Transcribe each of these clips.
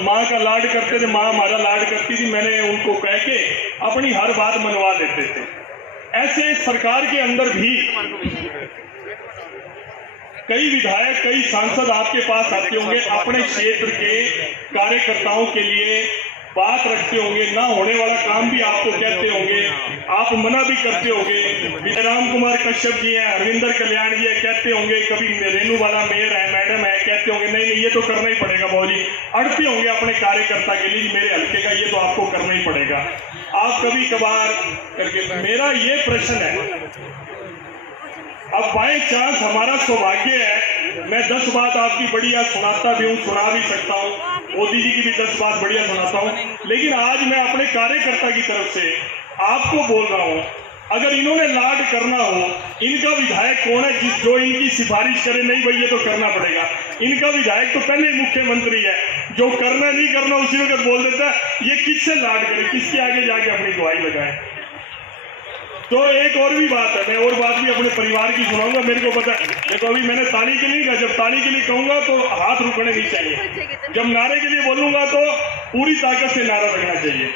माँ का लाड करते थे, माँ हमारा लाड करती थी, मैंने उनको कह के अपनी हर बात मनवा लेते थे। ऐसे सरकार के अंदर भी कई विधायक, कई सांसद आपके पास आते होंगे, अपने क्षेत्र के कार्यकर्ताओं के लिए बात रखते होंगे, ना होने वाला काम भी आपको कहते होंगे, आप मना भी करते होंगे। राम कुमार कश्यप जी हैं, हरविंदर कल्याण जी है, कहते होंगे, कभी रेनू वाला मेयर है, मैडम है, कहते होंगे नहीं नहीं ये तो करना ही पड़ेगा मौजी, अड़ते होंगे अपने कार्यकर्ता के लिए मेरे हल्के का ये तो आपको करना ही पड़ेगा। आप कभी कभार करके, मेरा ये प्रश्न है, अब बाई चांस हमारा सौभाग्य है, मैं 10 बात आपकी बढ़िया सुनाता भी हूँ, सुना भी सकता हूँ, मोदी जी की भी 10 बात बढ़िया सुनाता हूँ, लेकिन आज मैं अपने कार्यकर्ता की तरफ से आपको बोल रहा हूँ, अगर इन्होंने लाड करना हो, इनका विधायक कौन है जो इनकी सिफारिश करे, नहीं भाई ये तो करना पड़ेगा, इनका विधायक तो पहले मुख्यमंत्री है, जो करना नहीं करना उसी वक्त बोल देता है, ये किससे लाड करे, किसके आगे जाके अपनी दुआई लगाए। तो एक और भी बात है, मैं और बात भी अपने परिवार की सुनाऊंगा, मेरे को पता है, देखो अभी मैंने ताली के लिए कहा, जब ताली के लिए कहूंगा तो हाथ रुकने नहीं चाहिए, जब नारे के लिए बोलूंगा तो पूरी ताकत से नारा लगना चाहिए।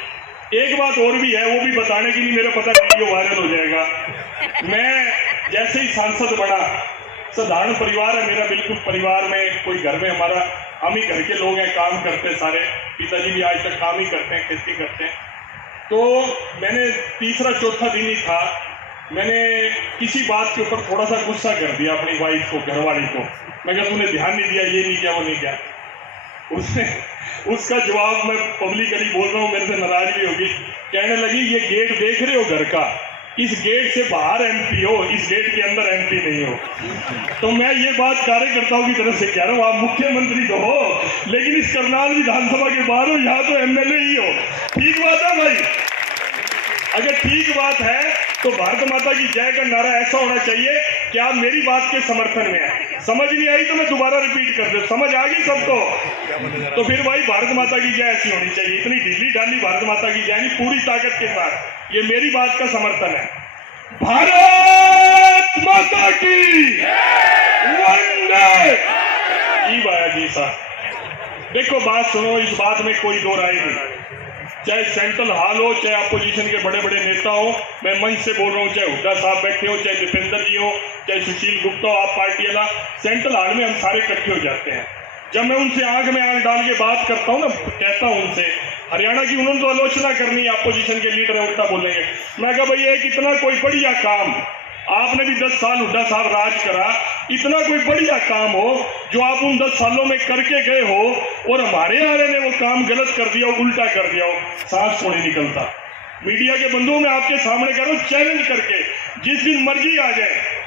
एक बात और भी है, वो भी बताने के लिए, मेरा पता वीडियो वायरल हो जाएगा। मैं जैसे ही सांसद बना, साधारण परिवार है मेरा, बिल्कुल परिवार में कोई घर में हमारा, हम ही घर के लोग हैं, काम करते हैं सारे, पिताजी भी आज तक काम ही करते हैं, खेती करते हैं। तो मैंने तीसरा चौथा दिन ही था, मैंने किसी बात के ऊपर थोड़ा सा गुस्सा कर दिया अपनी वाइफ को, घरवाली को, मैं कहा तूने ध्यान नहीं दिया, ये नहीं किया, वो नहीं किया। उसका जवाब मैं पब्लिकली बोल रहा हूँ, मेरे से नाराज भी होगी, कहने लगी ये गेट देख रहे हो घर का, इस गेट से बाहर एमपी हो, इस गेट के अंदर एमपी नहीं हो। तो मैं ये बात कार्यकर्ताओं की तरफ से कह रहा हूँ, आप मुख्यमंत्री तो हो, लेकिन इस करनाल विधानसभा के बाहर हो, यहाँ तो एमएलए ही हो। ठीक बात है भाई, अगर ठीक बात है तो भारत माता की जय का नारा ऐसा होना चाहिए कि आप मेरी बात के समर्थन में है। समझ नहीं आई तो मैं दोबारा रिपीट कर दूं, समझ आ गई सबको? तो फिर भाई भारत माता की जय ऐसी होनी चाहिए, इतनी ढीली ढाली भारत माता की जय नहीं, पूरी ताकत के साथ, ये मेरी बात का समर्थन है। भारत माता की वंदे जी साहब। देखो बात सुनो, इस बात में कोई दो राय नहीं, चाहे सेंट्रल हाल हो, चाहे अपोजिशन के बड़े बड़े नेता हो, मैं मंच से बोल रहा हूँ, चाहे हुड्डा साहब बैठे हो, चाहे दीपेंद्र जी हो, चाहे सुशील गुप्ता हो, आप पार्टी वाला, सेंट्रल हाल में हम सारे इकट्ठे हो जाते हैं। जब मैं उनसे आंख में आंख डाल के बात करता हूँ ना, कहता हूँ उनसे, हरियाणा की उन्होंने तो आलोचना करनी है, अपोजिशन के लीडर है उल्टा बोलेंगे, मैं कहा भाई एक इतना कोई बढ़िया काम, आपने भी 10 साल हुड्डा साहब राज करा, इतना कोई बढ़िया काम हो जो आप उन 10 सालों में करके गए हो और हमारे वाले ने वो काम गलत कर दिया, उल्टा कर दिया हो, सांस थोड़ी निकलता। मीडिया के बंधुओं में आपके सामने करो, चैलेंज करके जिस दिन मर्जी आ जाए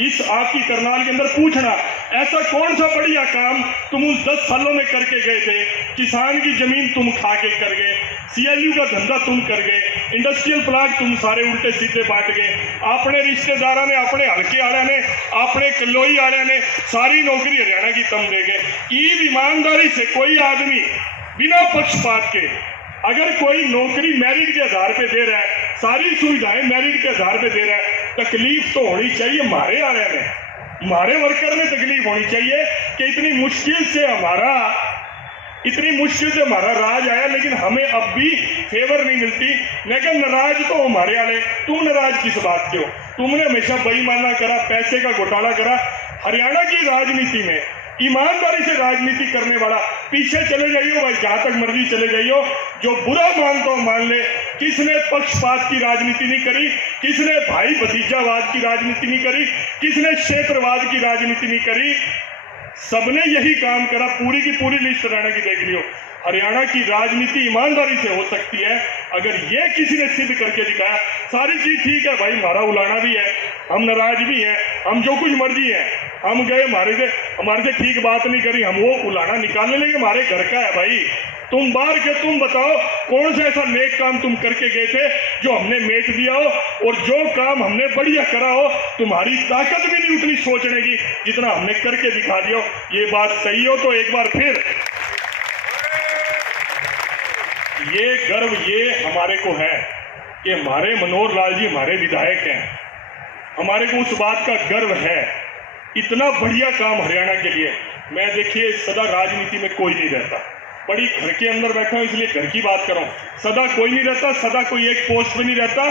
इस आपकी करनाल के अंदर पूछना, ऐसा कौन सा बढ़िया काम तुम उस 10 सालों में करके गए थे? किसान की जमीन तुम खा के कर गए, सीएलयू का धंधा तुम कर गए, इंडस्ट्रियल प्लांट तुम सारे उल्टे सीधे बांट गए, अपने रिश्तेदारों ने, अपने हल्के वाले ने, अपने कलोई वाले ने सारी नौकरी हरियाणा की तम दे गए। ईमानदारी से कोई आदमी बिना पक्षपात के अगर कोई नौकरी मेरिट के आधार पे दे रहा है, सारी सुविधाएं मेरिट के आधार पे दे रहा है, तकलीफ तो होनी चाहिए हमारे आने में, हमारे वर्कर में तकलीफ होनी चाहिए कि इतनी मुश्किल से हमारा राज आया, लेकिन हमें अब भी फेवर नहीं मिलती। मैं कहा नाराज तो हमारे आने, तुम नाराज किस बात के हो? तुमने हमेशा बेईमाना करा, पैसे का घोटाला करा। हरियाणा की राजनीति में ईमानदारी से राजनीति करने वाला, पीछे चले जाइयो भाई, जहां तक मर्जी चले जाइयो, जो बुरा मानता हो मान ले, किसने पक्षपात की राजनीति नहीं करी, किसने भाई भतीजावाद की राजनीति नहीं करी, किसने क्षेत्रवाद की राजनीति नहीं करी, सबने यही काम करा। पूरी की पूरी लिस्ट हरियाणा की देख लियो। हरियाणा की राजनीति ईमानदारी से हो सकती है अगर ये किसी ने सिद्ध करके दिखाया। सारी चीज ठीक है भाई, हमारा उलाना भी है, हम नाराज भी हैं, हम जो कुछ मर्जी है, हम गए, हमारे से ठीक बात नहीं करी, हम वो उलाना निकालने लगे, हमारे घर का है भाई। तुम बाहर के, तुम बताओ कौन सा ऐसा नेक काम तुम करके गए थे जो हमने मेट दिया हो, और जो काम हमने बढ़िया करा हो, तुम्हारी ताकत भी नहीं उतनी सोचने की जितना हमने करके दिखा दिया हो। ये बात सही हो तो एक बार फिर ये गर्व ये हमारे को है कि हमारे मनोहर लाल जी हमारे विधायक हैं, हमारे को उस बात का गर्व है। इतना बढ़िया काम हरियाणा के लिए। मैं देखिए, सदा राजनीति में कोई नहीं रहता, बड़ी घर के अंदर बैठा हूं इसलिए घर की बात करूं। सदा कोई नहीं रहता, सदा कोई एक पोस्ट पे नहीं रहता,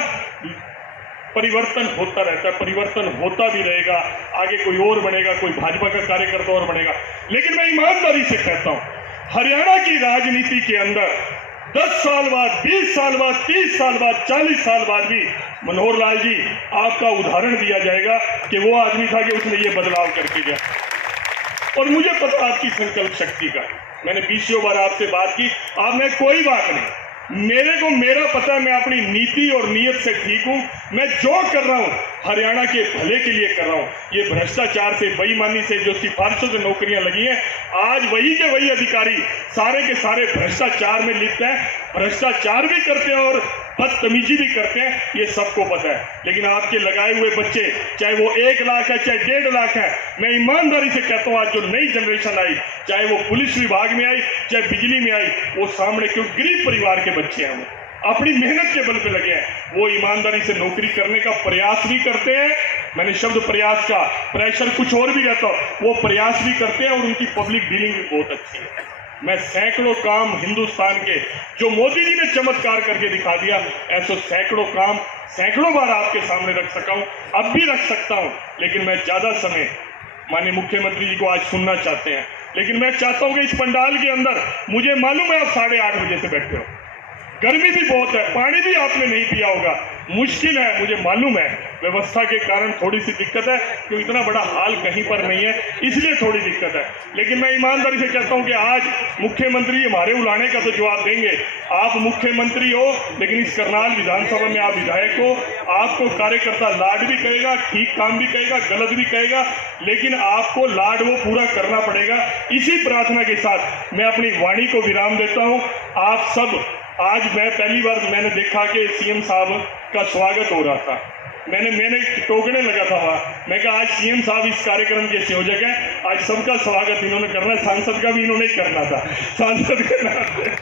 परिवर्तन होता रहता है, परिवर्तन होता भी रहेगा। आगे कोई और बनेगा, कोई भाजपा का कार्यकर्ता और बनेगा। लेकिन मैं ईमानदारी से कहता हूं, हरियाणा की राजनीति के अंदर 10 साल बाद, 20 साल बाद, 30 साल बाद, 40 साल बाद भी मनोहर लाल जी आपका उदाहरण दिया जाएगा कि वो आदमी था कि उसने ये बदलाव करके गया। और मुझे पता आपकी संकल्प शक्ति का, मैंने 20 बार आपसे बात की, आपने कोई बात नहीं, मेरे को मेरा पता है, मैं अपनी नीति और नीयत से ठीक हूं। मैं जो कर रहा हूं हरियाणा के भले के लिए कर रहा हूं। ये भ्रष्टाचार से, बेईमानी से, जो सिफारिशों से नौकरियां लगी हैं, आज वही के वही अधिकारी सारे के सारे भ्रष्टाचार में लिप्त हैं, भ्रष्टाचार भी करते हैं और बदतमीजी भी करते हैं, ये सबको पता है। लेकिन आपके लगाए हुए बच्चे, चाहे वो 1 लाख है, चाहे 1.5 लाख है, मैं ईमानदारी से कहता हूं, आज जो नई जनरेशन आई, चाहे वो पुलिस विभाग में आई, चाहे बिजली में आई, वो सामने क्यों गरीब परिवार के बच्चे हैं, वो अपनी मेहनत के बल पे लगे हैं, वो ईमानदारी से नौकरी करने का प्रयास भी करते हैं। मैंने शब्द प्रयास का, प्रेशर कुछ और भी रहता, वो प्रयास भी करते हैं और उनकी पब्लिक डीलिंग भी बहुत अच्छी है। मैं सैकड़ों काम हिंदुस्तान के, जो मोदी जी ने चमत्कार करके दिखा दिया, ऐसे सैकड़ों काम सैकड़ों बार आपके सामने रख सका हूं, अब भी रख सकता हूं। लेकिन मैं ज्यादा समय माननीय मुख्यमंत्री जी को आज सुनना चाहते हैं, लेकिन मैं चाहता हूं कि इस पंडाल के अंदर, मुझे मालूम है आप 8:30 बजे से बैठे हो, गर्मी भी बहुत है, पानी भी आपने नहीं पिया होगा, मुश्किल है, मुझे मालूम है, व्यवस्था के कारण थोड़ी सी दिक्कत है, क्योंकि इतना बड़ा हाल कहीं पर नहीं है, इसलिए थोड़ी दिक्कत है। लेकिन मैं ईमानदारी से कहता हूं कि आज मुख्यमंत्री हमारे उलाने का तो जवाब देंगे। आप मुख्यमंत्री हो, लेकिन इस करनाल विधानसभा में आप विधायक हो, आपको कार्यकर्ता लाड भी कहेगा, ठीक काम भी कहेगा, गलत भी कहेगा, लेकिन आपको लाड वो पूरा करना पड़ेगा। इसी प्रार्थना के साथ मैं अपनी वाणी को विराम देता हूं। आप सब, आज मैं पहली बार मैंने देखा कि सीएम साहब का स्वागत हो रहा था, मैंने टोकने लगा था वहां, मैं कहा आज सीएम साहब इस कार्यक्रम के संयोजक हैं, आज सबका स्वागत इन्होंने करना है, सांसद का भी इन्होंने ही करना था, सांसद के नाम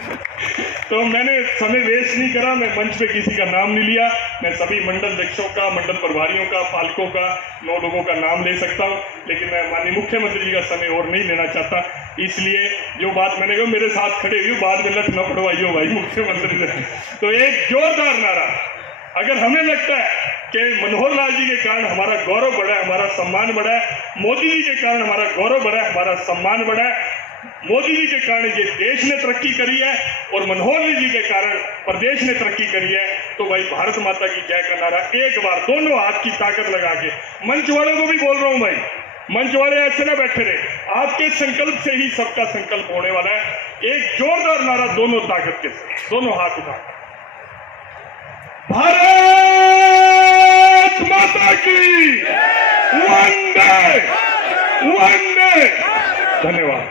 तो मैंने समय वेस्ट नहीं करा, मैं मंच पे किसी का नाम नहीं लिया, मैं सभी मंडल अध्यक्षों का, मंडल प्रभारियों का, पालकों का, 9 लोगों का नाम ले सकता हूं, लेकिन मैं माननीय मुख्यमंत्री जी का समय और नहीं लेना चाहता। इसलिए जो बात मैंने कहा, मेरे साथ खड़े हुई, बाद में लठ न पड़वाइयो भाई मुख्यमंत्री ने। तो एक जोरदार नारा, अगर हमें लगता है कि मनोहर लाल जी के कारण हमारा गौरव बढ़ा है, हमारा सम्मान बढ़ा है, मोदी जी के कारण हमारा गौरव बढ़ा है, हमारा सम्मान बढ़ा है, मोदी जी के कारण ये देश ने तरक्की करी है और मनोहर जी के कारण प्रदेश ने तरक्की करी है, तो भाई भारत माता की जय का नारा एक बार दोनों हाथ की ताकत लगा के, मंच वालों को भी बोल रहा हूं भाई, मंच वाले ऐसे ना बैठे रहे, आपके संकल्प से ही सबका संकल्प होने वाला है। एक जोरदार नारा दोनों ताकत के, दोनों हाथ उठा, भारत माता की वंदे वंदे। धन्यवाद।